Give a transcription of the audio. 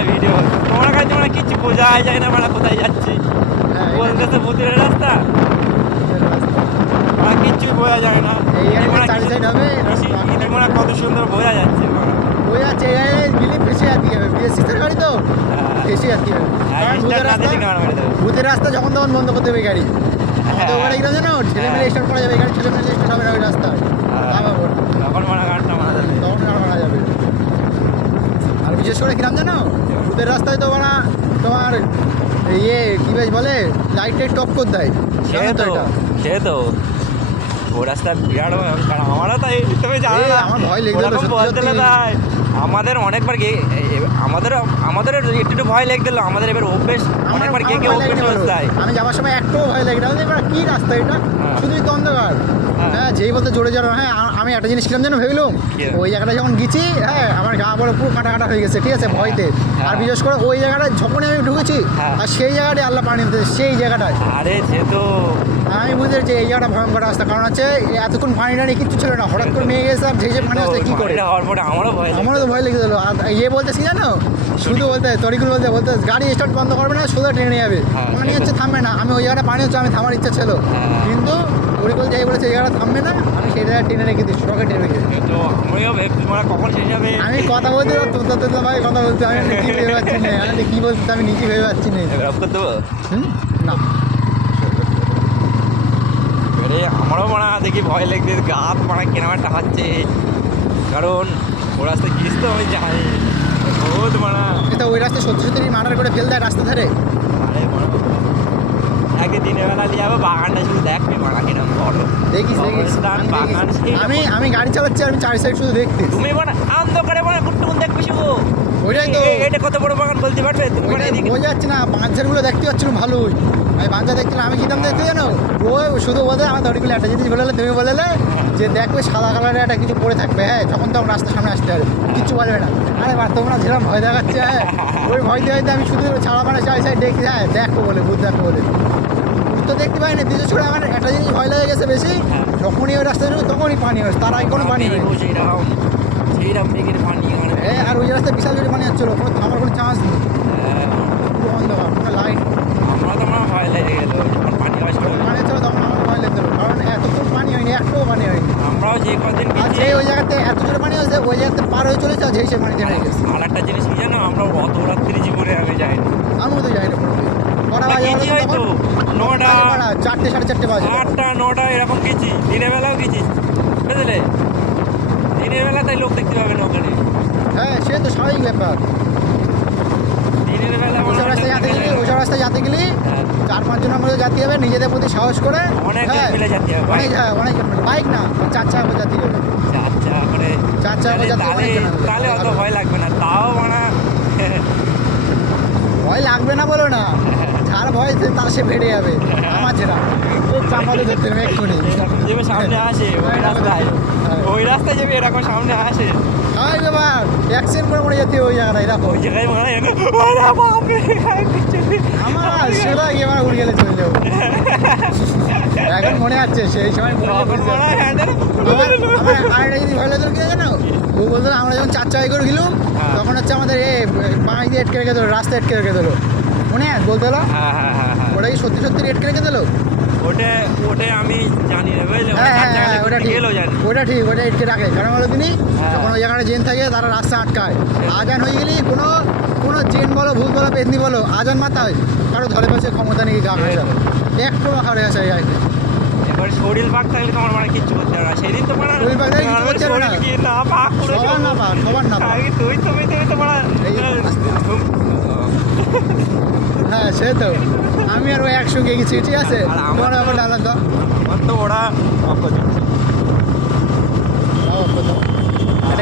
না ভিডিও, তোমার কাছে মানে কিছু বোঝাই যায় না মানে কোথায় যাচ্ছি, বলতেছে ভূতের রাস্তা আর কিচ্ছু বোঝা যায় না। মানে কত সুন্দর বোঝা যাচ্ছে, বোঝা যাচ্ছে গেলে ফেসে যাচ্ছি হবে, বিএসসির গাড়ি তো ফেসে যাচ্ছি হবে। ভূতের রাস্তা যখন তখন বন্ধ করতে হবে গাড়ি, আমাদের ওখানে কিনা জানো ছেলে মেলে স্টার্ট করা যাবে, গাড়ি ছেলে মেলে স্টার্ট হবে না ওই রাস্তায়, তখন মানে গানটা মারা যাবে, তখন গান মারা যাবে। আর বিশেষ করে কিরাম জানো ভূতের রাস্তায় তো ওরা তোমার ইয়ে কি বেশ বলে লাইট টাইট টপ করে দেয়, সে তো ও রাস্তা বিরাট ভয়ঙ্কর। আমারও তাই, তুমি জানো না আমার ভয় লেগে গেল বলতে তাই আমাদের অনেকবার আমাদের একটু ভয় লেগে গেল, আমাদের এবার অভ্যেস অনেকবার কে অভ্যেস হয়ে যায়। আমি যাওয়ার সময় একটু ভয় লেগে গেল, এবার কি রাস্তা এটা শুধুই তো অন্ধকার। হ্যাঁ যেই বলতে জোরে জোরে, হ্যাঁ আমি একটা জিনিস কিরম যেন ভেবেলাম ওই জায়গাটা যখন গেছি, হ্যাঁ আমার গা বড় পুরো কাটা কাটা হয়ে গেছে, ঠিক আছে ভয়তে। আর বিশেষ করে ওই জায়গাটায় যখনই আমি ঢুকেছি আর সেই জায়গাটায় আল্লাহ পানি দিতে, সেই জায়গাটায় আরে সে তো আমি বুঝতে পারছি এই জায়গাটা ভয়ঙ্কর রাস্তা, কারণ হচ্ছে এতক্ষণ পানি টানি কিচ্ছু ছিল না, হঠাৎ করে নিয়ে গেছে আর ঝেঁঝে পানি আসতে কী করে, আমারও তো ভয় লেগে গেলো। আর ইয়ে বলতেছি জানো শুধু বলতে তরিকুল বলতে গাড়ি স্টার্ট বন্ধ করবে না, সোজা ট্রেনে যাবে, মানে হচ্ছে থামবে না। আমি ওই জায়গাটা পানি হচ্ছে আমি থামার ইচ্ছা ছিল, কিন্তু তরিকুল যাই বলেছে এই জায়গাটা থামবে না, আমি সেই জায়গায় ট্রেনে রেখে দিচ্ছি, সঙ্গে ট্রেনে রেখে আমি কথা বলতে ভাই কথা বলতে আমি নিজে ভেবে পাচ্ছি না, আমি কী বলতে আমি নিজে ভেবে পাচ্ছি না। না আমারও মানা দেখি ভয় লাগছে, গাছ মারা কেনামা টাকাচ্ছে, কারণ ও রাস্তায় গিয়েছি তো আমি জানি বহুত মানা। এটা ওই রাস্তায় সত্যি সত্যি মার্ডার করে ফেল দেয় রাস্তা ধারে। আরে আগে দিনের বেলা নিয়ে যাবো, বাগানটা শুধু দেখবি মারা কিরম বড়, দেখিস বাগান। আমি গাড়ি চালাচ্ছি, আমি চারি সাইড শুধু দেখতে, তুমি মানে অন্ধকারে মানে কুটুকুন দেখবি শুধু, ওইটাই তো এটা কত বড় বাগান বলতে পারবে তুমি? বোঝা যাচ্ছে না, বাঁচারগুলো দেখতে পাচ্ছিল ভালোই, আমি বাঁচা দেখছিলাম, আমি কিতাম দেখতে জানো ওই শুধু বলতে আমার ধরিগুলো একটা জিনিস বলে তুমি বলে যে দেখবে সাদা কালারের একটা কিছু পড়ে থাকবে, হ্যাঁ যখন তখন রাস্তার সামনে আসতে হবে, কিচ্ছু বলবে না। আরে বা তোমরা যেরকম ভয় দেখাচ্ছে, হ্যাঁ ওই ভয় দিয়ে আমি শুধু ছাড়া মানে চাই দেখি, হ্যাঁ দেখো বলে ভূত দেখো বলে তো দেখতে পাই না। বিশেষ করে আমার একটা জিনিস ভয় লেগে গেছে বেশি, যখনই ওই রাস্তায় তখনই পানি হয়, তার আগে কোনো পানি হয় আর ওই রাস্তায় বিশাল জোরে পানি হচ্ছিলো, কোনো থামার কোনো চান্স নেই, পুরো অন্ধকার কোনো লাইট। ভয় লেগে গেল যখন পানি হচ্ছিলো তখন আমার ভয় লেগেছিল, কারণ এতক্ষণ পানি হয়নি, একটুও পানি হয়নি। আমরাও যে কদিন যে ওই জায়গাতে এত জোরে পানি হয়েছে, ওই জায়গাতে পার হয়ে চলেছে আর সেই পানিতে নেমে গেছে। আর একটা জিনিস কি জানো, আমরা অত রাত্রি জীবনে আমি যাই না, আমিও তো যাই না, কটা বাজে হয়তো 9টা 4টে 4:30 বাজে, 8টা 9টা এরকম গেছি, দিনের বেলাও গেছি বুঝলে, দিনের বেলা তাই লোক দেখতে পাবে না ওখানে। হ্যাঁ সে তো স্বাভাবিক ব্যাপার, দিনের বেলা ওইসব রাস্তায় যেতে গেলে 4-5 জনের মধ্যে যেতে হবে, নিজেদের প্রতি সাহস করে অনেক মিলে যেতে হবে, অনেক বাইক না 4 চাকা করে যেতে হবে, 4 চাকা করে তাহলে অত ভয় লাগবে না। তাও মানে ভয় লাগবে না বলো না, যার ভয় তার সে বেড়ে যাবে, আমার যেটা চাপাতে ধরতে হবে এক্ষুনি যেভাবে সামনে আসে ওই রাস্তায় যাবে এরকম সামনে আসে, হয় ব্যাপার অ্যাক্সিডেন্ট করে মরে যেতে ওই জায়গাটায়, দেখো ওই জায়গায় মানে আমার সেটা গিয়ে আমার উড়ে গেলে চলে যাবো, এখন মনে আছে সেই সময় আরেকটা জিনিস ভয় লাগতো কি জানো, ও বলতো আমরা যখন 4 চাকায় করে গেলাম তখন হচ্ছে আমাদের বাঁশ দিয়ে এটকে রেখে দিলো, রাস্তা এটকে রেখে দিলো, মনে আছে বলতে হলো? ওটা কি সত্যি সত্যি এটকে রেখে দিলো? ওটা আমি জানি না বুঝলে, ওটা ঠিক, ওটা এটকে রাখে, কারণ হলো তিনি যখন ওই জায়গাটা জেন থাকে তারা রাস্তা আটকায়, আজান হয়ে গেলি কোনো জেন বলো ভূত বলো পেতনি বলো আজান মাথায় কারো ধরে পাচ্ছে ক্ষমতা নেই গা হয়ে যাবে, একটু মাথা হয়ে গেছে এই এবার শরীর পাক থাকলে তোমার মানে কিচ্ছু করতে পারবে না, সেদিন তো মানে শরীর পাক থাকলে কিছু করতে পারবে না, না পাক করে সবার না তুমি তো মানে হ্যাঁ সে তো আমি আর ওই একসঙ্গে গেছি, ঠিক আছে তোমার ব্যাপারটা আলাদা, তো ওরা